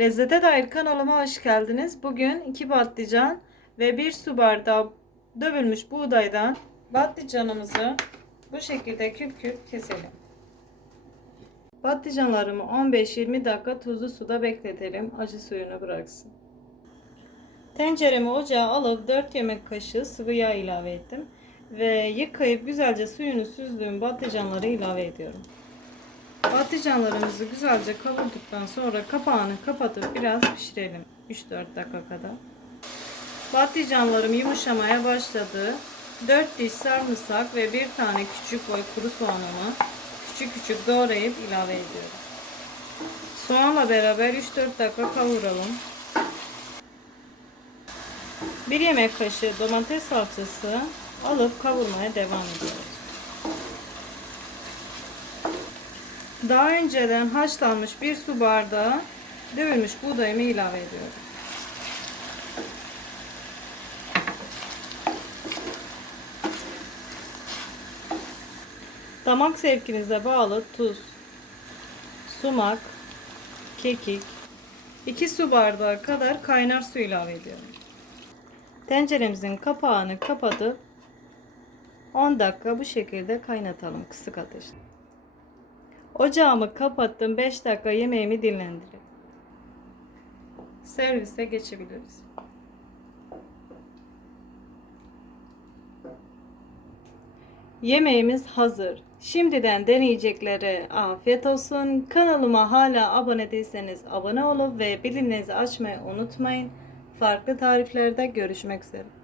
Lezzete dair kanalıma hoş geldiniz. Bugün iki patlıcan ve bir su bardağı dövülmüş buğdaydan patlıcanımızı bu şekilde küp küp keselim. Patlıcanlarımı 15-20 dakika tuzlu suda bekletelim. Acı suyunu bıraksın. Tenceremi ocağa alıp 4 yemek kaşığı sıvı yağ ilave ettim. Ve yıkayıp güzelce suyunu süzdüğüm patlıcanları ilave ediyorum. Patlıcanlarımızı güzelce kavurduktan sonra kapağını kapatıp biraz pişirelim. 3-4 dakika kadar. Patlıcanlarım yumuşamaya başladı. 4 diş sarımsak ve bir tane küçük boy kuru soğanımı küçük küçük doğrayıp ilave ediyorum. Soğanla beraber 3-4 dakika kavuralım. 1 yemek kaşığı domates salçası alıp kavurmaya devam ediyoruz. Daha önceden haşlanmış bir su bardağı dövülmüş buğdayımı ilave ediyorum. Damak zevkinize bağlı tuz, sumak, kekik, 2 su bardağı kadar kaynar su ilave ediyorum. Tenceremizin kapağını kapatıp 10 dakika bu şekilde kaynatalım kısık ateşte. Ocağımı kapattım. 5 dakika yemeğimi dinlendirip servise geçebiliriz. Yemeğimiz hazır. Şimdiden deneyeceklere afiyet olsun. Kanalıma hala abone değilseniz abone olup ve bildirimlerinizi açmayı unutmayın. Farklı tariflerde görüşmek üzere.